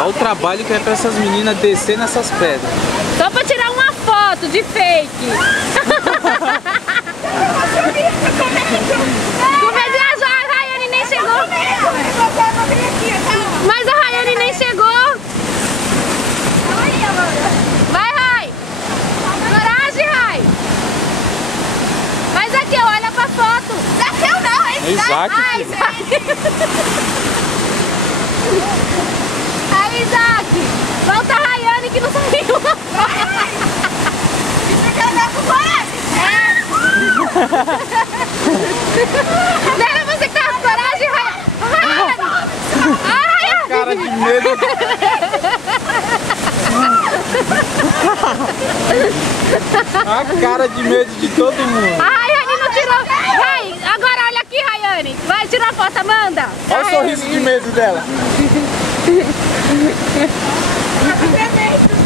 Olha o trabalho que é pra essas meninas descer nessas pedras. Só pra tirar uma foto de fake. Começa a viajar, a Rayane nem chegou. Mas a Rayane nem chegou. Vai, Ray. Coragem, Ray. Mas aqui, olha pra foto. Desceu não, é Isaac. Ai, Isaac. Aí, Isaac. Volta a Rayane que não saiu. Você quer andar com coragem? Não era você que tava com coragem, Rayane? Ai, Cara de medo. A cara de medo de todo mundo. a Rayane não tirou. Vai, agora olha aqui, Rayane. Vai tirar foto, Amanda. Olha o sorriso de medo dela. Tá tremendo.